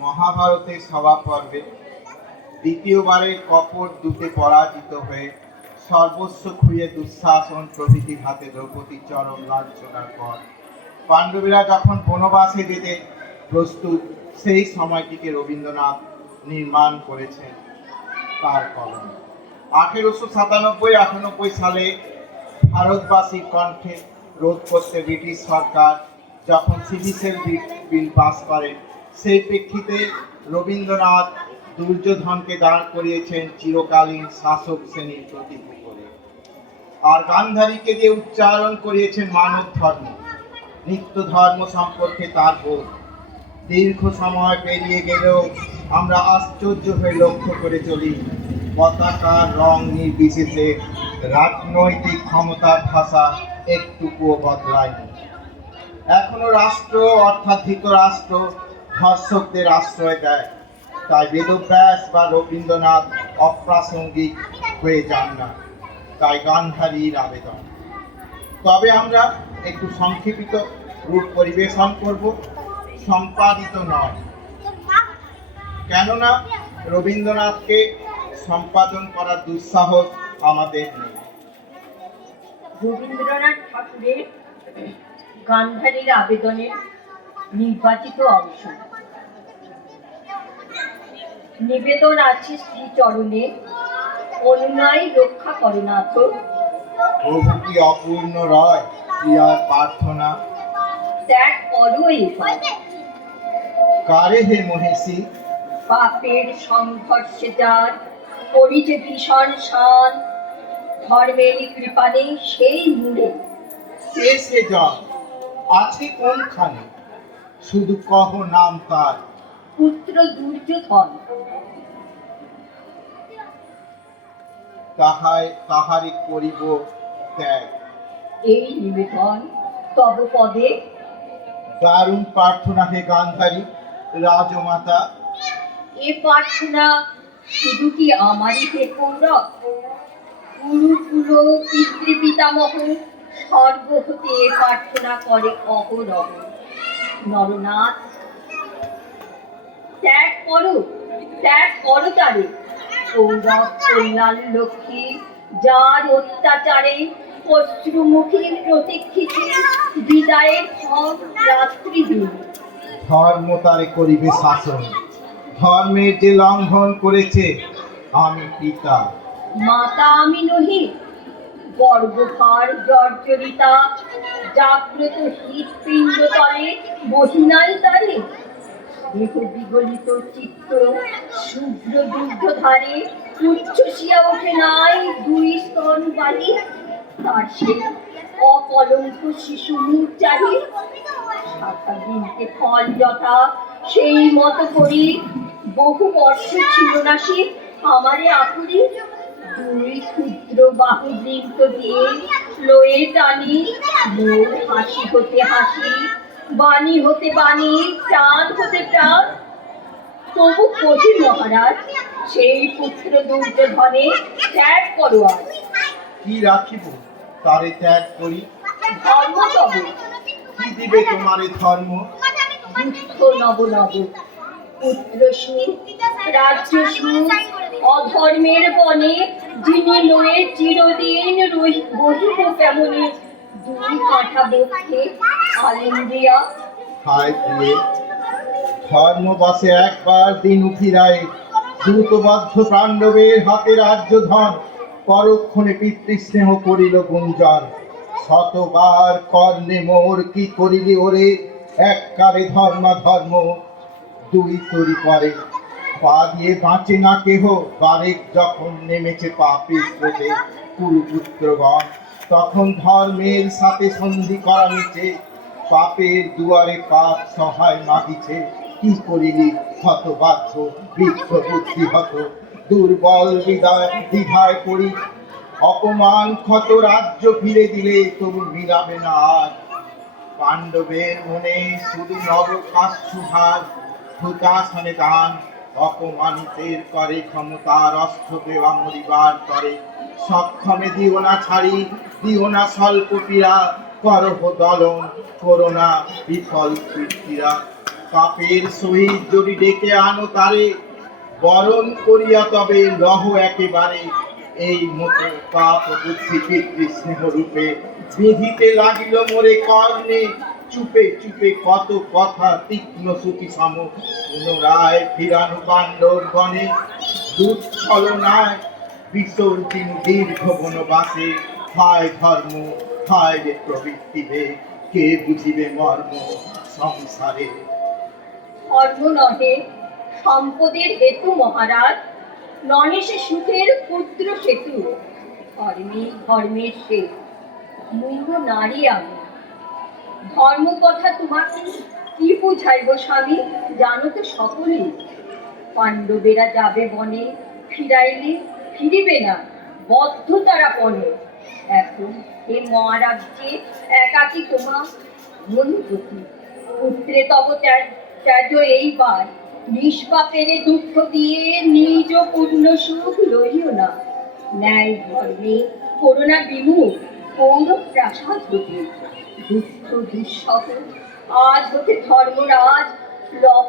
মহাভারতের সভা পর্বে দ্বিতীয়বারের কপট দূতে পরাজিত হয়ে সর্বস্ব খুঁয়ে দুঃশাসন প্রভৃতির হাতে দ্রৌপদী চরম লাঞ্ছনার পর। পাণ্ডবেরা যখন বনবাসে যেতে প্রস্তুত, সেই সময়টিকে রবীন্দ্রনাথ নির্মাণ করেছেন তার কলম। আঠেরোশো সাতানব্বই আটানব্বই সালে ভারতবাসীর কণ্ঠে রোধ করতে ব্রিটিশ সরকার যখন সিভিসেল বিল পাস করে সেই প্রেক্ষিতে রবীন্দ্রনাথ দুর্যোধনকে দাঁড় করিয়েছেন চিরকালীন শাসক শ্রেণির প্রতীক করে আর গান্ধারীকে দিয়ে উচ্চারণ করিয়েছেন মানব ধর্ম, নিত্য ধর্ম সম্পর্কে তার বোধ, দীর্ঘ সময় পেরিয়ে গেলেও আমরা আশ্চর্য হয়ে লক্ষ্য করে চলি, পতাকার রং নির্বিশেষে রাজনৈতিক ক্ষমতার ভাষা একটুকুও বদলায়নি। এখনও রাষ্ট্র, অর্থাৎ ধৃতরাষ্ট্র ধর্ষকদের আশ্রয় দেয়। তাই বেদব্যাস বা রবীন্দ্রনাথ অপ্রাসঙ্গিক হয়ে যান না। তাই গান্ধারীর আবেদন। তবে আমরা একটু সংক্ষেপিত রূপ পরিবেশন করব। সম্পাদিত নয়। কেননা রবীন্দ্রনাথকে সম্পাদন করার দুঃসাহস আমাদের নেই। রবীন্দ্রনাথ ঠাকুরের গান্ধারীর আবেদনের নির্বাচিত অংশ নিবেদন আছে শ্রীচরণে। অনুনয় রক্ষা করে না তো। প্রভু অপূর্ণ রয় প্রিয়ার প্রার্থনা? ত্যাগ করো এবার কারে হে মহিষী? পাপের সংঘর্ষে যার করিছে ভীষণ শান ধর্মের কৃপানে সেই মুড়ে। কে সে জন? আছে কোনখানে? শুধু কহ নাম তার। পুত্র দুর্যোধন। তাহায় তাহারে করিব ত্যাগ। এই নিবেদন তব পদে। দারুণ প্রার্থনা হে গান্ধারী রাজমাতা। এ প্রার্থনা শুধু কি আমারই হে কৌরব গুরুকুল পিতৃপিতামহ স্বর্গ হতে এ প্রার্থনা করে অহরহ। নরনাথ করো? ত্যাগ করো তারে। কৌরব কল্যাণ লক্ষ্মী যার অত্যাচারে প্রতীক্ষিত বিদায়ের সব রাত্রি দিন ধর্ম তারে করিবে শাসন। ধর্মের যে লঙ্ঘন করেছে আমি পিতা মাতা আমি নহি গর্ভভার জর্জরিতা জাগ্রত হৃৎপিণ্ড তলে মহিনাই তারে। দেহ বিগলিত চিত্ত শুভ্র দুগ্ধধারে উচ্ছ্বসিয়া ওঠে নাই দুই স্তন বালি। তার সে অকলঙ্ক শিশু মুখ চাহি। শাখা দিনকে ফল যথা সেই মতো করি। বহু বর্ষ ছিল না সে আমারে আপুরি দুই ক্ষুদ্র বাহু দিয়ে লয়ে টানি। মোর হাসি হতে হাসি বাণী হতে বাণী প্রাণ হতে প্রাণ। তবু কঠিন মহারাজ সেই পুত্র দুর্যোধনে ত্যাগ করো আজ কি রাখিব তারে ত্যাগ করি? ধর্ম তব। কি দিবে তোমারে ধর্ম? দুঃখ নব নব। পুত্র সুখ রাজ্য সুখ অধর্মের বনে যিনি লয়ে চিরদিন রহি- বহিব কেমনি? দুই কাঠা বক্ষে আলিন্দ্রিয়া হায় প্রিয়ে ধর্ম একবার দিন পাণ্ডবের হাতে রাজ্য ধন পরক্ষণে পিতৃস্নেহ করিল গুঞ্জন। শতবার কর্ণে মোর কি করিলি ওরে? এককালে ধর্মা ধর্ম দুই তরি করে পা দিয়ে বাঁচে না কেহ, বারেক যখন নেমেছে পাপে স্রোতে কুরুপুত্রগণ। তখন ধর্মের সাথে সন্ধি করা নিচে পাপের দুয়ারে পাপ সহায় মাগিছে। কি করিলি হতবাধ্য বৃদ্ধ বুদ্ধি হত দুর্বল বিদায় দ্বিধায় পড়ি। অপমান ক্ষত রাজ্য ফিরে দিলে তবু মিলাবে না আর। পাণ্ডবের মনে শুধু নবকাশুভার ভূতাসনে দান। অপমানিতের করে ক্ষমতার অস্ত্র দেওয়া মরিবার করে সক্ষমে দিও না ছাড়ি, দিও না স্বল্প পীড়া করহ দলন করোনা বিফল কীর্তিরা পাপের সহিত যদি ডেকে আনো তারে, বরণ করিয়া তবে লহ একেবারে। এই মতো পাপ বুদ্ধি পিতৃস্নেহ রূপে বিধিতে লাগিল মোরে কর্ণে। চুপে চুপে কত কথা তীক্ষ্ণ সুতি সম, পুনরায় ফিরানো পাণ্ডব গণে দুচ্ছলনায় বিসর্জিন দীর্ঘ বনবাসে হায় ধর্ম, হায় রে প্রবৃত্তি কে বুঝিবে মর্ম সংসারে? ধর্ম নহে, সম্পদের হেতু মহারাজ, নহে সে সুখের ক্ষুদ্র সেতু, ধর্মী ধর্মের সে মূল নারী আমি। ধর্ম কথা তোমাকে কি বুঝাইব স্বামী? জানো তো সকলেই। পাণ্ডবেরা যাবে বনে, ফিরাইলে ফিরিবে না বদ্ধ তারা পণে এখন এ মহারাজ্যে, একাকি তোমার মনুপতি পুত্রে তব ত্যাজ- এইবার। নিষ্পাপের দুঃখ দিয়ে নিজ পূর্ণ সুখ লইও না। ন্যায় ধর্মে করোনা বিমুখ কৌরব প্রাসাদ হতে দুঃখ দুঃসহ, আজ হতে ধর্মরাজ লহ,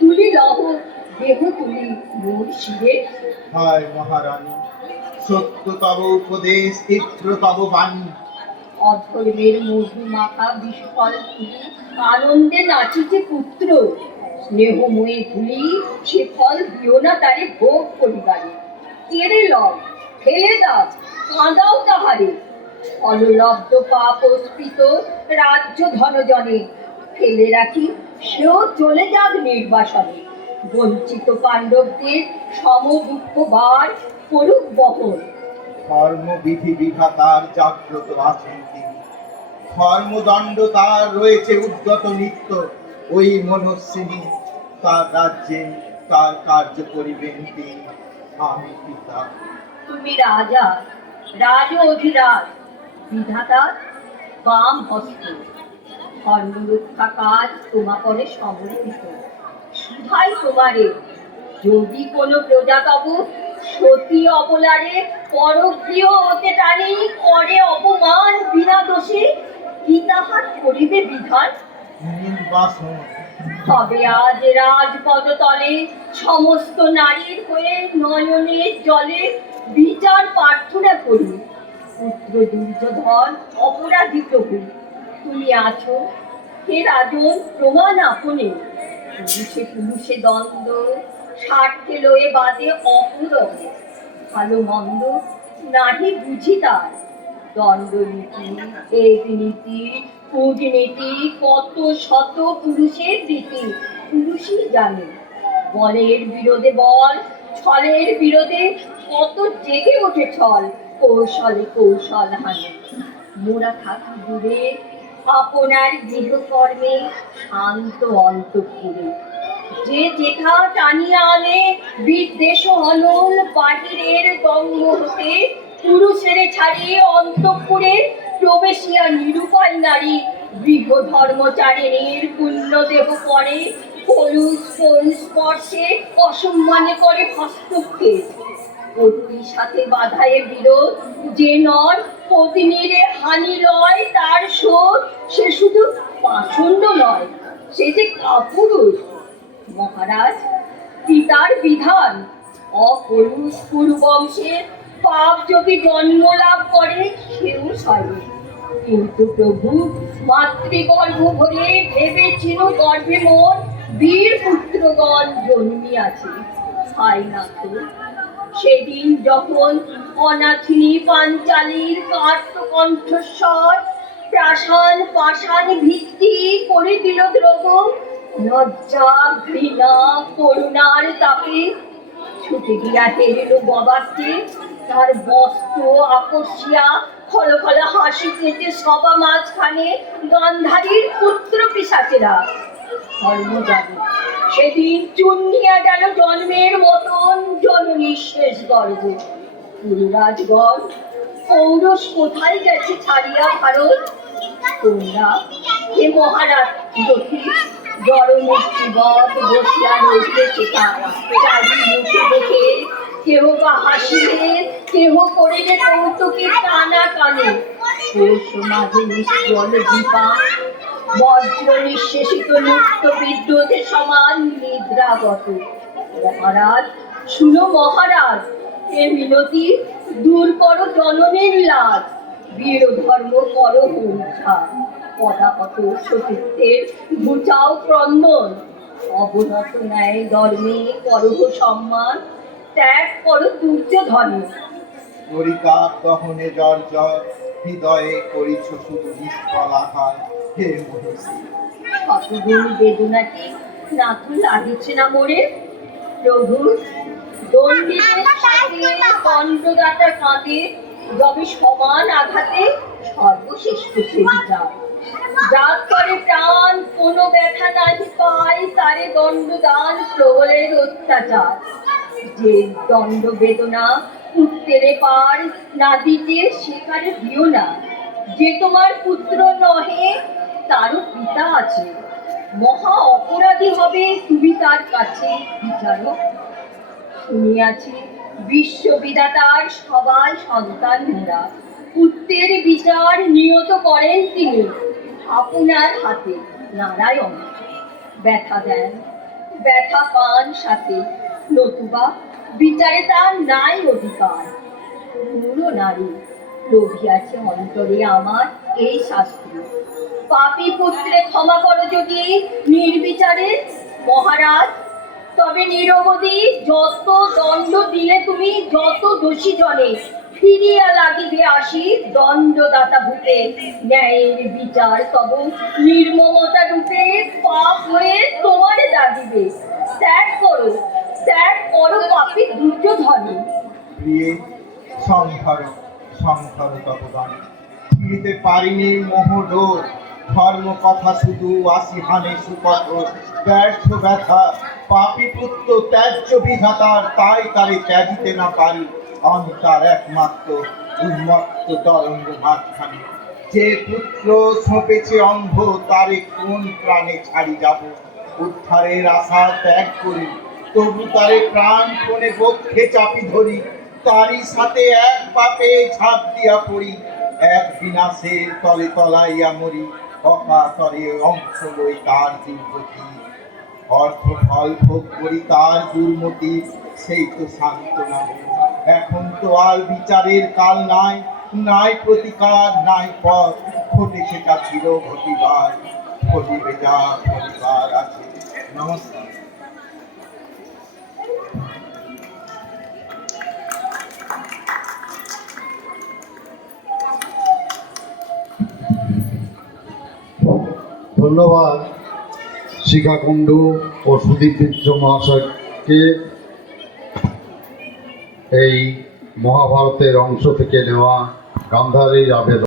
তুলি লহ। দেহ তুলি মোর শিরে হায় মহারানী সত্য তব উপদেশ তীব্র তব বাণী। অধর্মের মধু মাখা বিস্ফল আনন্দে নাচিছে পুত্র। স্নেহময়ী ভুলি সে ফল দিও না তারে ভোগ করিবারে। কেড়ে লও ফেলে দাও কাঁদাও তাহারে। অললব্ধ পাপ স্ফীত রাজ্য ধনজনে ফেলে রাখি সেও চলে যাক নির্বাসনে। বঞ্চিত পাণ্ডবদের সম দুঃখ বার করুক বহন। ধর্মবিধি বিধাতার জাগ্রত আছেন তিনি। ধর্মদণ্ড তার রয়েছে উদ্যত নিত্য। ওই মনস্বিনী তার রাজ্যে তার কার্য করিবেন তিনি। আমি পিতা। তুমি রাজা রাজ অধিরাজ বিধাতা বাম হস্ত ধর্মরক্ষা কাজ তোমা করে সমর্পিত। শুধাই তোমারে। যদি কোনো প্রজাতব সতী অবলারে পরপ্রিয় হতে টানি করে অপমান বিনা দোষে কি তাহার করিবে বিধান? তবে আজ রাজপদ তলে সমস্ত নারীর হয়ে নয়নের জলে বিচার প্রার্থনা করি। পুত্র দুর্যোধন অপরাধী প্রভু তুমি আছো? হে রাজন প্রমাণ আপনে। পুরুষে পুরুষে দ্বন্দ্ব স্বার্থে লয়ে বাদে অপুরব ভালো মন্দ নাহি বুঝি তার। দণ্ডনীতি এক নীতি, কূটনীতি, কত শত পুরুষের রীতি, পুরুষই জানে। বলের বিরোধে বল, ছলের বিরোধে কত জেগে ওঠে ছল, কৌশলে কৌশল হানে। মোরা থাকি দূরে আপনার গৃহকর্মে শান্ত অন্তপুরে। যে যেথা টানিয়া আনে, বিদ্বেষ অনল বাহিরের দম্ভ হতে পুরুষের ছাড়িয়ে অন্তঃপুরে প্রবেশিয়া নিরুপায় নারী গৃহ ধর্মচারিণীর পুণ্য দেহ পরে পরুষ স্পর্শে অসম্মানে করে হস্তক্ষেপ। পত্নীর সাথে বাধায় বিরোধ, যে নর পত্নীরে হানি লয়, তার শোধ, সে শুধু পাষণ্ড নয়, সে যে কাপুরুষ। মহারাজ, পিতার বিধান পাপ যদি জন্ম লাভ করে, সেও সয়ে কিন্তু প্রভু, মাতৃগর্ভ ভরে ভেবেছিল গর্ভে মোর বীর পুত্রগণ জন্মিয়াছে হাই সেদিন যখন অনাথিনী পাঞ্চালীর কণ্ঠস্বর প্রাসান পাষাণ ভিত্তি করে দিল দ্রবণ লজ্জা, ঘৃণা, করুণার তাপে ছুটে গিয়া হেরিল গবাকে তার বস্ত্র আকর্ষিয়া খল খল হাসিতেছে সবা মাঝখানে গান্ধারীর পুত্র পিসাচেরা। ধর্ম জানে। সেদিন চুন্নিয়া গেল জন্মের মতন জননীর শেষ গর্ব পুরুরাজগণ পৌরস কোথায় গেছে ছাড়িয়া ভারত? তোমরা হে মহারাজ দক্ষি জড়মূর্তিবৎ বসিয়া রইতেছে তারা মুখে কেহ বা হাসিলে, কেহ করিলে কৌতুকে টানা কানে পৌষ মাঝে নিশ্চল দীপা বজ্র নিঃশেষিত মুক্ত বিদ্যুতের সমান নিদ্রাগত মহারাজ, শুনো মহারাজ এ মিনতি, দূর করো জননীর লাজ, বীর ধর্ম করো উদ্ধার পদাপত সতীত্বের ঘুচাও ক্রন্দন, অবনত ন্যায় ধর্মে করহ সম্মান, ত্যাগ করো দুর্যোধন পরিতাপ দহনে হৃদয়ে করিছ শুধু নিষ্ফল আঘাত। কতগুণ বেদনাটি নাথ লাগিছে না মোরে? প্রভু, দণ্ডিতের সাথে যবে সমান আঘাতে সর্বশেষ পৃথিবী যায় করে প্রাণ কোনো ব্যথা নাহি পায়, তারে দণ্ডদান প্রবলের অত্যাচার। যে দণ্ড বেদনা পুত্রেরে পার না দিতে সেখানে দিও না। যে তোমার পুত্র নহে তারও পিতা আছে। মহা অপরাধী হবে তুমি তার কাছে, বিচারক। শুনিয়াছি, বিশ্ববিধাতার সবাই সন্তানরা। পুত্রের বিচার নিয়ত করেন তিনি, আপনার হাতে নারায়ণ। ব্যথা দেন, ব্যথা পান সাথে, নতুবা বিচারে তার নাই অধিকার। পুরো নারী লোভিয়াছে অন্তরে আমার এই শাস্ত্র পাপী পুত্রে ক্ষমা করো যদি নির্বিচারে, মহারাজ। তবে নিরবধি যত দণ্ড দিলে তুমি যত দোষী জনে ফিরিয়া লাগিবে আসি দণ্ডদাতা ভূতে। ন্যায়ের বিচার তব নির্মমতা রূপে পাপ হয়ে তোমারে দাগিবে। ত্যাগ করো ত্যাগ করো পাপী দুর্যোধনে। প্রিয়ে সংধর তপদান ফিরিতে পারিনি মোহডোর ধর্ম কথা শুধু আসি হানে সুপথ ব্যর্থ ব্যথা, পাপি পুত্র, ত্যায্য বিধাতার তাই তারে ত্যাজিতে না পারি। আমি তার একমাত্র উন্মত্ত তরঙ্গ মাঝখানে। যে পুত্র সঁপেছে অন্ধ, তারে কোন প্রাণে ছাড়ি যাব? উদ্ধারের আশা ত্যাগ করি, তবু তারে প্রাণ কোণে বক্ষে চাপি ধরি। তারই সাথে এক পাপে ঝাঁপ দিয়া পড়ি। এক বিনাশে তলে তলাইয়া মরি, অকাতরে অংশ লই তার দুর্গতি। অর্থ ফল ভোগ করি তার দুর্মতি, সেই তো সান্ত্বনা এখন তো আর বিচারের কাল নাই নাই প্রতিকার, নাই পথ। ঘটেছে সেটা ছিল ঘটিবার ঘটিবে যা ঘটিবার আছে। নমস্কার। ধন্যবাদ। শিখাকুণ্ডু ও সুদীপ মিত্র মহাশয়কে এই মহাভারতের অংশ থেকে নেওয়া গান্ধারীর আবেদন।